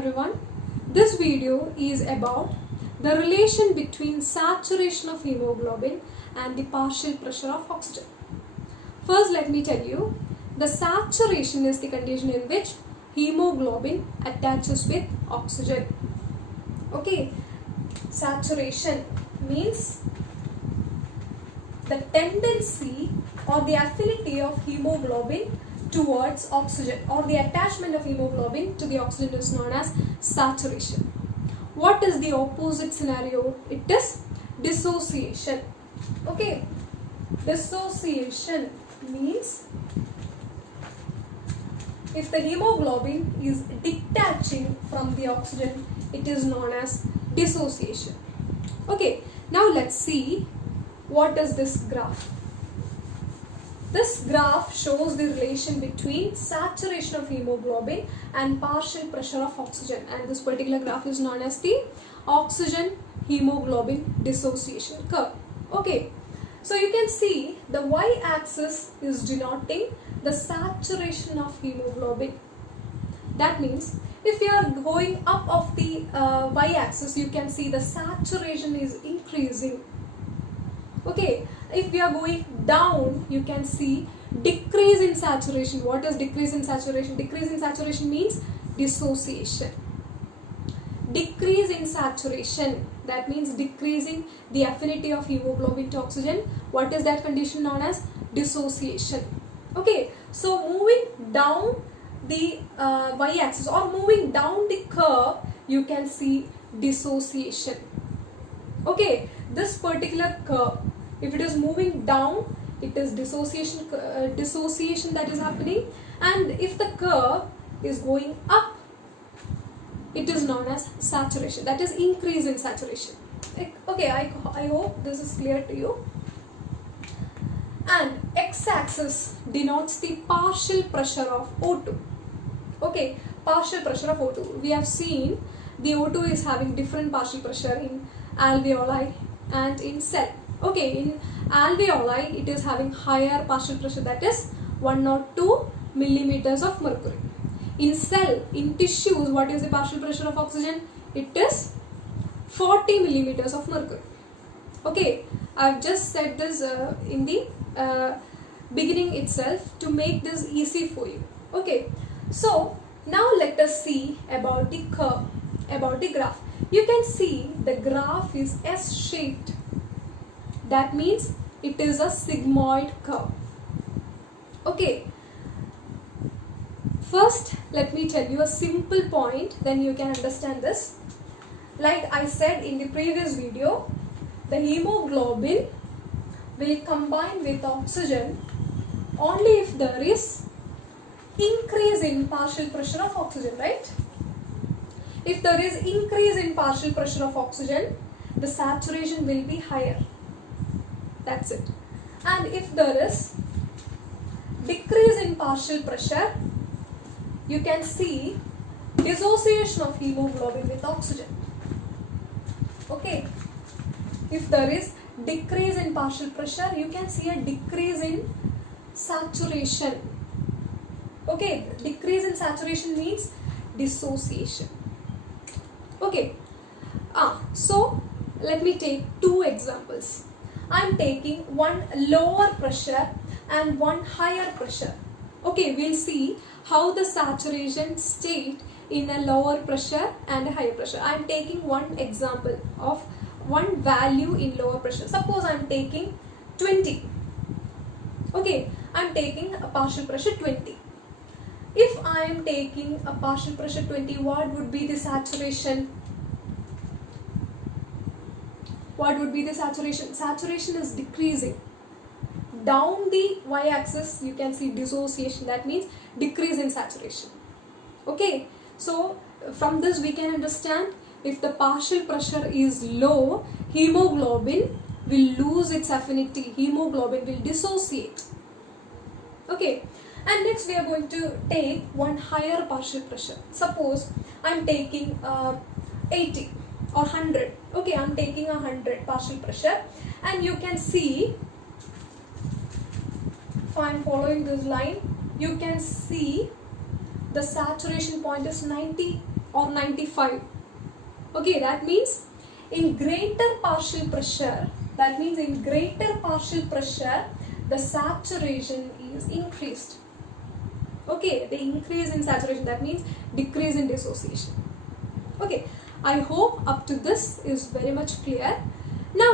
everyone. This video is about the relation between saturation of hemoglobin and the partial pressure of oxygen. First, let me tell you, the saturation is the condition in which hemoglobin attaches with oxygen. Okay, saturation means the tendency or the affinity of hemoglobin towards oxygen, or the attachment of hemoglobin to the oxygen is known as saturation. What is the opposite scenario? It is dissociation. Okay, dissociation means if the hemoglobin is detaching from the oxygen, it is known as dissociation. Okay, now let's see what is this graph. This graph shows the relation between saturation of hemoglobin and partial pressure of oxygen, and this particular graph is known as the oxygen hemoglobin dissociation curve. Okay, so you can see the y-axis is denoting the saturation of hemoglobin. That means if you are going up of the y-axis, you can see the saturation is increasing. Okay, if we are going down, you can see decrease in saturation. What is decrease in saturation? Decrease in saturation means dissociation. Decrease in saturation, that means decreasing the affinity of hemoglobin to oxygen. What is that condition known as? Dissociation. Okay, so moving down the y-axis or moving down the curve, you can see dissociation. Okay, this particular curve, if it is moving down, it is dissociation that is happening, and if the curve is going up, it is known as saturation, that is increase in saturation. Okay, I hope this is clear to you. And x-axis denotes the partial pressure of O2. Okay, partial pressure of O2. We have seen the O2 is having different partial pressure in alveoli and in cell. Okay, in alveoli it is having higher partial pressure, that is 102 millimeters of mercury. In cell, in tissues, what is the partial pressure of oxygen? It is 40 millimeters of mercury. Okay, I have just said this in the beginning itself to make this easy for you. Okay, so now let us see about the curve, about the graph. You can see the graph is S-shaped. That means it is a sigmoid curve. Okay, first let me tell you a simple point, then you can understand this. Like I said in the previous video, the hemoglobin will combine with oxygen only if there is increase in partial pressure of oxygen, right? If there is increase in partial pressure of oxygen, the saturation will be higher. That's it. And if there is decrease in partial pressure, you can see dissociation of hemoglobin with oxygen. Okay. If there is decrease in partial pressure, you can see a decrease in saturation. Okay, decrease in saturation means dissociation. Okay, so let me take two examples. I am taking one lower pressure and one higher pressure. Okay, we'll see how the saturation state in a lower pressure and a higher pressure. I am taking one example of one value in lower pressure. Suppose I am taking 20. Okay, I am taking a partial pressure 20. If I am taking a partial pressure 20, what would be the saturation? What would be the saturation? Saturation is decreasing. Down the y-axis, you can see dissociation. That means decrease in saturation. Okay, so from this we can understand, if the partial pressure is low, hemoglobin will lose its affinity. Hemoglobin will dissociate. Okay, and next we are going to take one higher partial pressure. Suppose I am taking 80 or 100. Okay, I am taking 100 partial pressure, and you can see, if I am following this line, you can see the saturation point is 90 or 95. Okay, that means in greater partial pressure, the saturation is increased. Okay, the increase in saturation, that means decrease in dissociation. Okay, I hope up to this is very much clear. Now